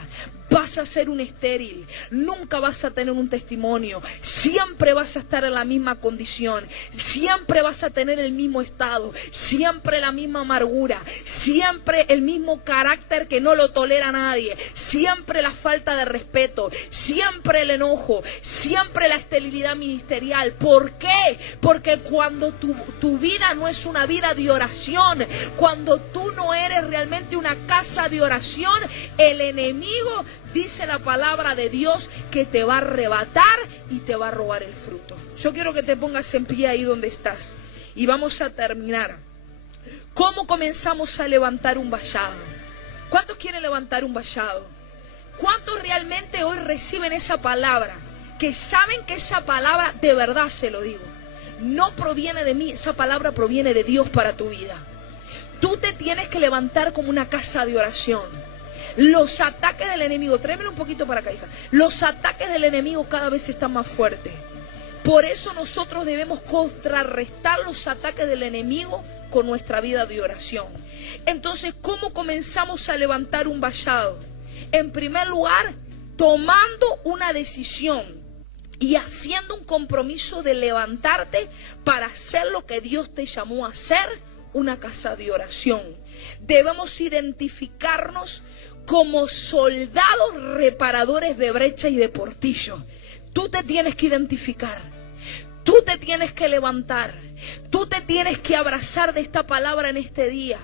Vas a ser un estéril. Nunca vas a tener un testimonio. Siempre vas a estar en la misma condición. Siempre vas a tener el mismo estado. Siempre la misma amargura. Siempre el mismo carácter que no lo tolera nadie. Siempre la falta de respeto. Siempre el enojo. Siempre la esterilidad ministerial. ¿Por qué? Porque cuando tu vida no es una vida de oración, cuando tú no eres realmente una casa de oración, el enemigo, dice la palabra de Dios, que te va a arrebatar y te va a robar el fruto. Yo quiero que te pongas en pie ahí donde estás. Y vamos a terminar. ¿Cómo comenzamos a levantar un vallado? ¿Cuántos quieren levantar un vallado? ¿Cuántos realmente hoy reciben esa palabra? Que saben que esa palabra, de verdad se lo digo, no proviene de mí, esa palabra proviene de Dios para tu vida. Tú te tienes que levantar como una casa de oración. Los ataques del enemigo, tráemelo un poquito para acá, hija. Los ataques del enemigo cada vez están más fuertes. Por eso nosotros debemos contrarrestar los ataques del enemigo con nuestra vida de oración. Entonces, ¿cómo comenzamos a levantar un vallado? En primer lugar, tomando una decisión y haciendo un compromiso de levantarte para hacer lo que Dios te llamó a hacer, una casa de oración. Debemos identificarnos como soldados reparadores de brecha y de portillo. Tú te tienes que identificar. Tú te tienes que levantar. Tú te tienes que abrazar de esta palabra en este día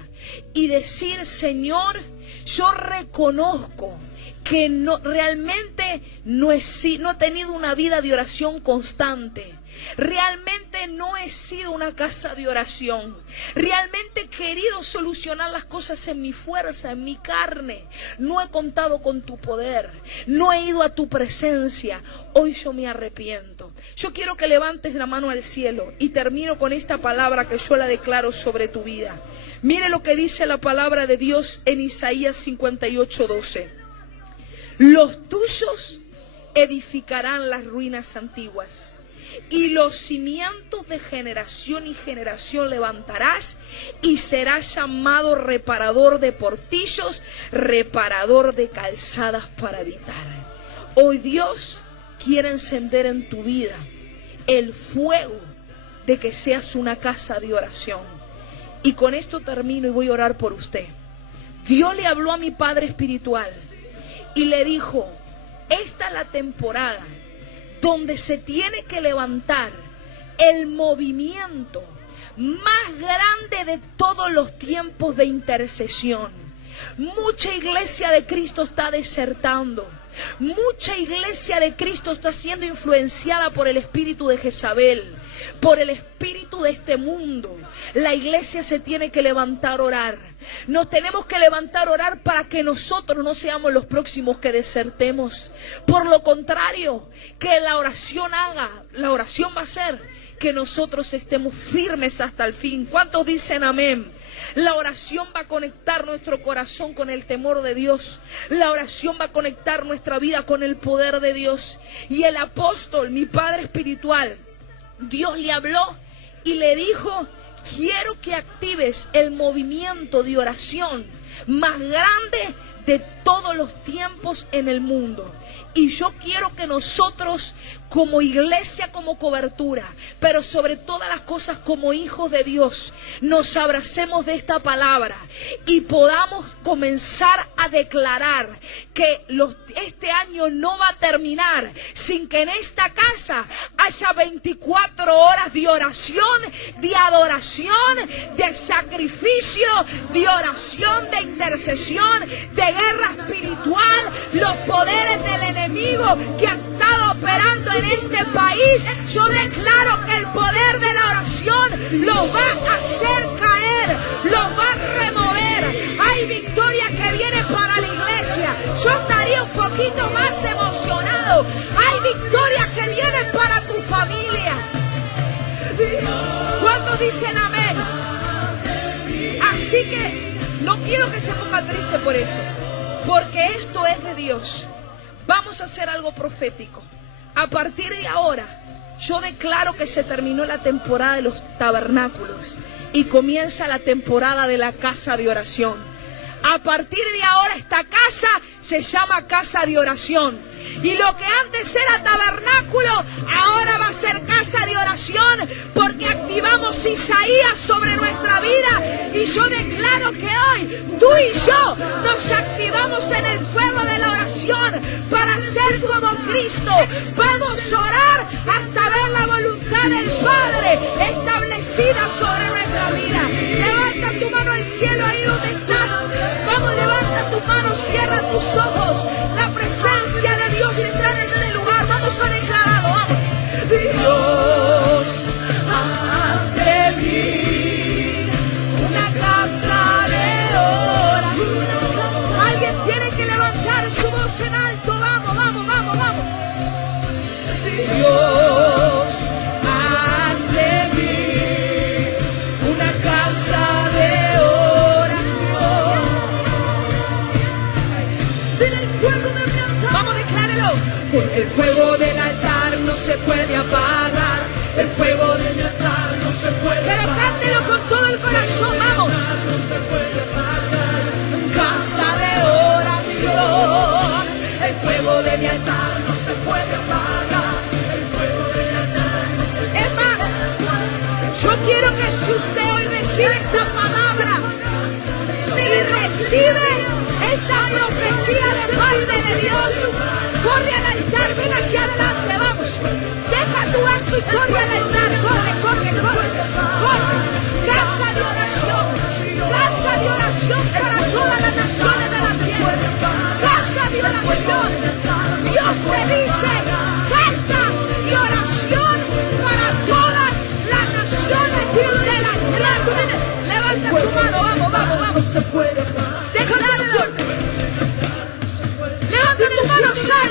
y decir: Señor, yo reconozco que realmente no he tenido una vida de oración constante. Realmente no he sido una casa de oración. Realmente he querido solucionar las cosas en mi fuerza, en mi carne. No he contado con tu poder. No he ido a tu presencia. Hoy yo me arrepiento. Yo quiero que levantes la mano al cielo y termino con esta palabra que yo la declaro sobre tu vida. Mire lo que dice la palabra de Dios en Isaías 58:12. Los tuyos edificarán las ruinas antiguas, y los cimientos de generación y generación levantarás, y serás llamado reparador de portillos, reparador de calzadas para habitar. Hoy Dios quiere encender en tu vida el fuego de que seas una casa de oración. Y con esto termino y voy a orar por usted. Dios le habló a mi padre espiritual y le dijo: esta es la temporada donde se tiene que levantar el movimiento más grande de todos los tiempos de intercesión. Mucha iglesia de Cristo está desertando. Mucha iglesia de Cristo está siendo influenciada por el espíritu de Jezabel, por el espíritu de este mundo. La iglesia se tiene que levantar a orar. Nos tenemos que levantar a orar para que nosotros no seamos los próximos que desertemos. Por lo contrario, que la oración va a hacer que nosotros estemos firmes hasta el fin. ¿Cuántos dicen amén? La oración va a conectar nuestro corazón con el temor de Dios. La oración va a conectar nuestra vida con el poder de Dios. Y el apóstol, mi padre espiritual, Dios le habló y le dijo: quiero que actives el movimiento de oración más grande de todos los tiempos en el mundo. Y yo quiero que nosotros, como iglesia, como cobertura, pero sobre todas las cosas como hijos de Dios, nos abracemos de esta palabra y podamos comenzar a declarar que este año no va a terminar sin que en esta casa haya 24 horas de oración, de adoración, de sacrificio, de oración, de intercesión, de guerra espiritual. Los poderes del enemigo que ha estado operando en este país, yo declaro que el poder de la oración los va a hacer caer, los va a remover. Hay victoria que viene para la iglesia. Yo estaría un poquito más emocionado. Hay victoria que viene para tu familia. ¿Cuántos dicen amén? Así que no quiero que se ponga triste por esto, porque esto es de Dios. Vamos a hacer algo profético. A partir de ahora, yo declaro que se terminó la temporada de los tabernáculos y comienza la temporada de la casa de oración. A partir de ahora, esta casa se llama casa de oración. Y lo que antes era tabernáculo, ahora va a ser casa de oración, porque activamos Isaías sobre nuestra vida. Y yo declaro que hoy tú y yo nos activamos en el fuego de la oración para ser como Cristo. Vamos a orar hasta ver la voluntad del Padre establecida sobre nuestra vida. Levanta tu mano al cielo ahí donde estás. Vamos, levanta tu mano, cierra tus ojos. La presencia de Dios está en este lugar. Vamos a declararlo, vamos. Dios, haz de mí una casa de oración. Alguien tiene que levantar su voz en alto. Vamos, vamos, vamos, vamos. Dios, haz de mí una casa de oración. Dile el fuego de mi altar. Vamos, declárelo. Porque el fuego del altar no se puede apagar. El fuego de mi altar no se puede apagar. Pero cántelo con todo el corazón, vamos. No se puede apagar. Casa de oración. El fuego de mi altar no se puede apagar. El fuego de mi altar no se puede apagar. Es más, yo quiero que si usted hoy recibe esta palabra y recibe esta profecía de parte de Dios, corre al altar, ven aquí adelante, vamos. Deja tu acto y corre al altar, corre, corre, corre, corre. Casa de oración para todas las naciones de la tierra. Casa de oración. Dios te dice, casa de oración para todas las naciones de la tierra. Levanta tu mano, vamos, vamos, vamos. Decláralo. Levanta tu mano, sal.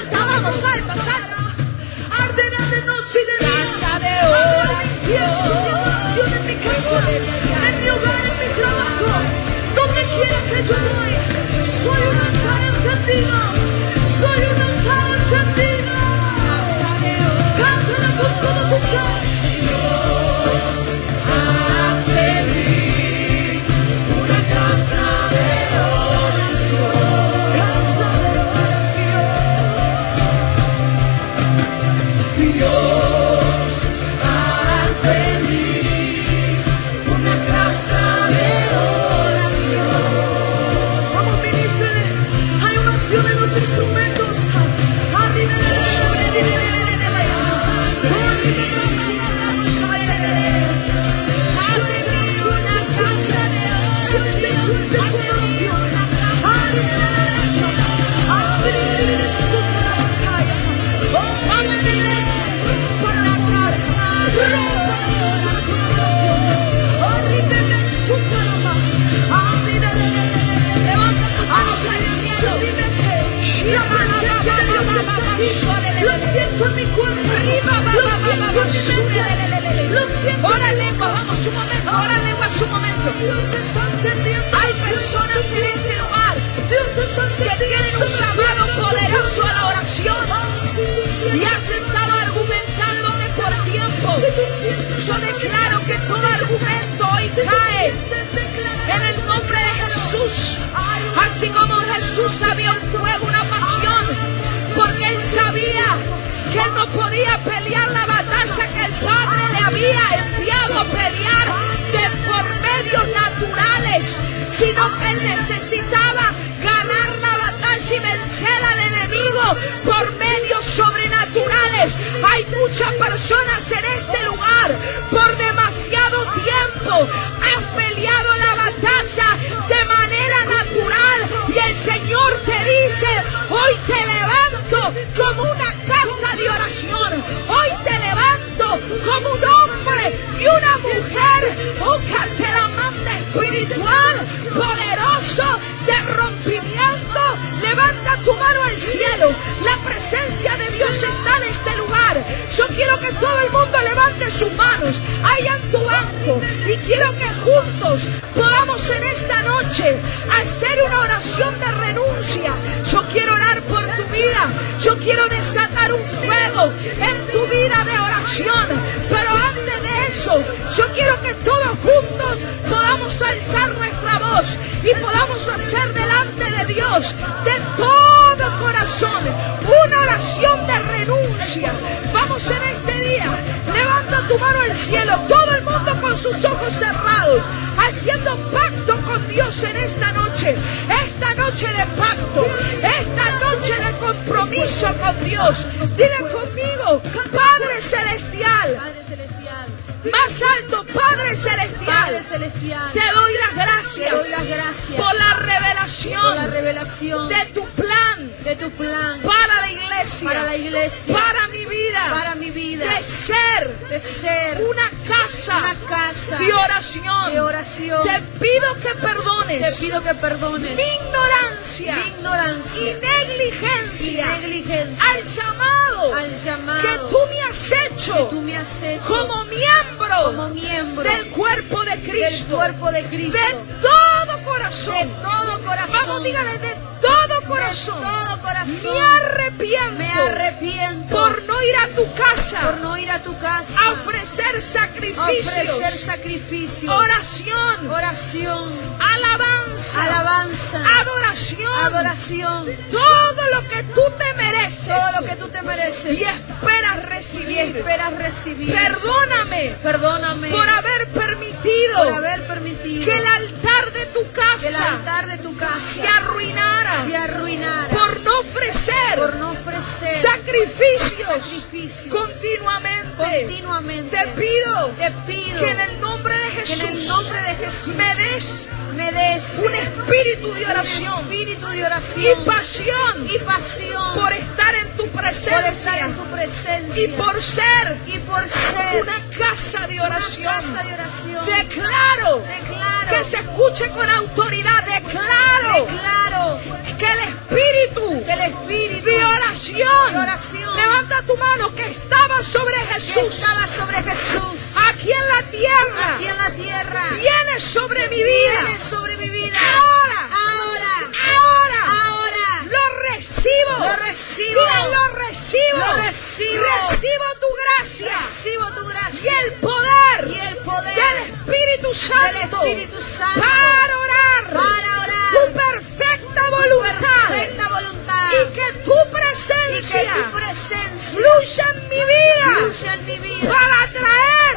Lo siento en mi cuerpo. Lo siento en mi mente. Lo siento. Ora lengua, vamos un momento. Ora lengua, un momento. Dios está entendiendo. Hay personas en este lugar Dios está que tienen un llamado poderoso a la oración y has estado argumentándote por tiempo. Yo declaro que todo argumento hoy cae en el nombre de Jesús. Así como Jesús había un fuego, una pasión, porque él sabía que él no podía pelear la batalla que el Padre le había enviado a pelear por medios naturales, sino que él necesitaba ganar la batalla y vencer al enemigo por medios sobrenaturales. Hay muchas personas en este lugar por demasiado tiempo han peleado la batalla de manera natural y el Señor te dice: hoy te levanto como una casa de oración, hoy te levanto como un hombre y una mujer, oh, cateramante espiritual, poderoso de rompimiento. Levanta tu mano al cielo, la presencia de Dios está en este lugar. Yo quiero que todo el mundo levante sus manos ahí en tu banco y quiero que juntos podamos en esta noche hacer una oración de renuncia. Yo quiero orar por tu vida, yo quiero desatar un fuego en tu vida de oración, pero antes de eso yo quiero que todos juntos podamos alzar nuestra voz y podamos hacer delante de Dios de todo corazón una oración de renuncia. Vamos en este día, levanta tu mano al cielo, todo el mundo con sus ojos cerrados, haciendo pacto con Dios en esta noche de pacto, esta noche de compromiso con Dios. Dile conmigo: Padre Celestial, más alto, Padre Celestial, te doy las gracias, por la revelación, de tu plan, para la iglesia, para mi vida, de ser una casa de oración. Te pido que perdones mi ignorancia y negligencia al llamado que tú me has hecho como miembro del cuerpo de Cristo, de todo corazón. Vamos, dígale: de todo corazón. Me arrepiento por no ir a tu casa, a ofrecer sacrificios, oración, alabanza, adoración, todo lo que tú te mereces, y esperas recibir. Perdóname por haber permitido que el altar de tu casa se arruinara por no ofrecer sacrificios continuamente. Te pido que en el nombre de Jesús me des un espíritu de oración y pasión por estar en tu presencia y por ser una casa de oración. Declaro que se escuche con autoridad. Declaro que el espíritu de oración, levanta tu mano, que estaba sobre Jesús, aquí en la tierra, viene sobre mi vida. Ahora lo recibo. Diga: lo recibo. Recibo tu gracia y el poder del Espíritu Santo para orar tu perfecta voluntad y que tu presencia fluya en mi vida para traer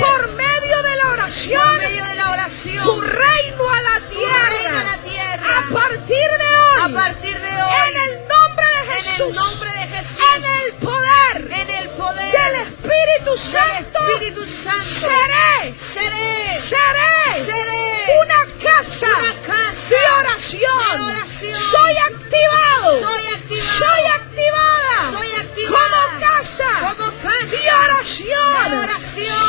por medio de la oración tu reino a la tierra. A partir de hoy, en el nombre de Jesús, en el poder del Espíritu Santo, seré una casa de oración. Soy activada como casa de oración.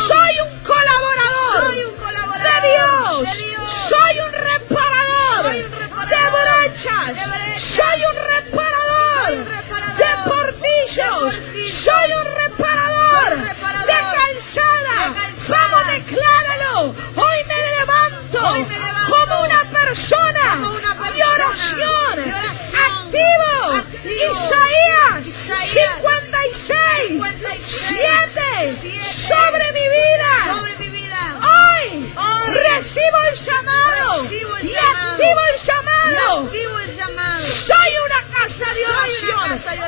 Soy un colaborador de Dios. Soy un reparador de brechas. Soy un reparador de Dios. Soy un reparador de calzada. Vamos, decláralo. Hoy me levanto como una persona de oración. Activo. Isaías 56, 7 sobre mi vida. Hoy recibo el llamado y activo el llamado. Soy una casa de oración.